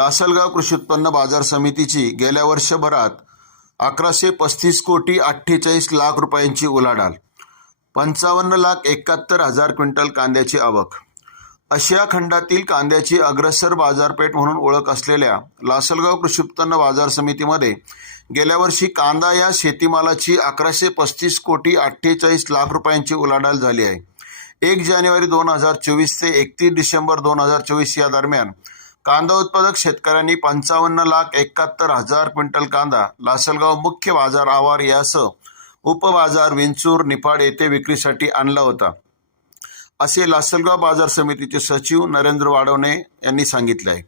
लासलगाव कृषी उत्पन्न बाजार समितीची गेल्या वर्षभरात अकराशे पस्तीस कोटी अठ्ठेचाळीस लाख रुपयांची उलाढाल पंचावन्न लाख एकाहत्तर हजार क्विंटल कांद्याची आवक. आशिया खंडातील कांद्याची अग्रसर बाजारपेठ म्हणून ओळख असलेल्या लासलगाव कृषी उत्पन्न बाजार समितीमध्ये गेल्या वर्षी कांदा या शेतीमालाची अकराशे पस्तीस कोटी अठ्ठेचाळीस लाख रुपयांची उलाढाल झाली आहे. एक जानेवारी दोन हजार चोवीस ते एकतीस डिसेंबर दोन हजार चोवीस या दरम्यान कांदा उत्पादक शेतकऱ्यांनी पंचावन्न लाख एकाहत्तर हजार क्विंटल कांदा लासलगाव मुख्य बाजार आवार यासह उपबाजार विंचूर निफाड येथे विक्रीसाठी आणला होता. असे लासलगाव बाजार समितीचे सचिव नरेंद्र वाडवणे यांनी सांगितले आहे.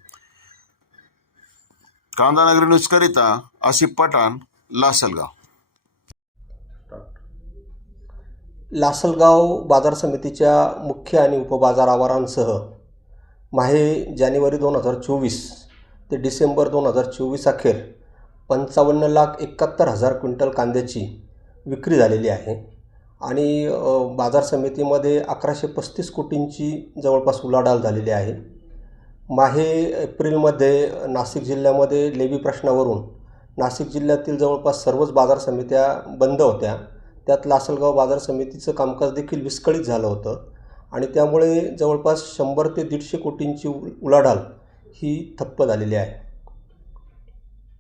कांदा नगरी न्यूजकरिता आसिफ पठाण लासलगाव. लासलगाव बाजार समितीच्या मुख्य आणि उपबाजार आवारांसह माहे जानेवारी दोन हजार चोवीस ते डिसेंबर दोन हजार चोवीस अखेर पंचावन्न लाख एकाहत्तर हजार क्विंटल कांद्याची विक्री झालेली आहे. आणि बाजार समितीमध्ये अकराशे पस्तीस कोटींची जवळपास उलाढाल झालेली आहे. माहे एप्रिलमध्ये नाशिक जिल्ह्यामध्ये लेवी प्रश्नावरून नाशिक जिल्ह्यातील जवळपास सर्वच बाजार समित्या बंद होत्या. त्यात लासलगाव बाजार समितीचं कामकाज देखील विस्कळीत झालं होतं. आणि त्यामुळे जवळपास शंभर ते दीडशे कोटींची उ उलाढाल ही ठप्प झालेली आहे.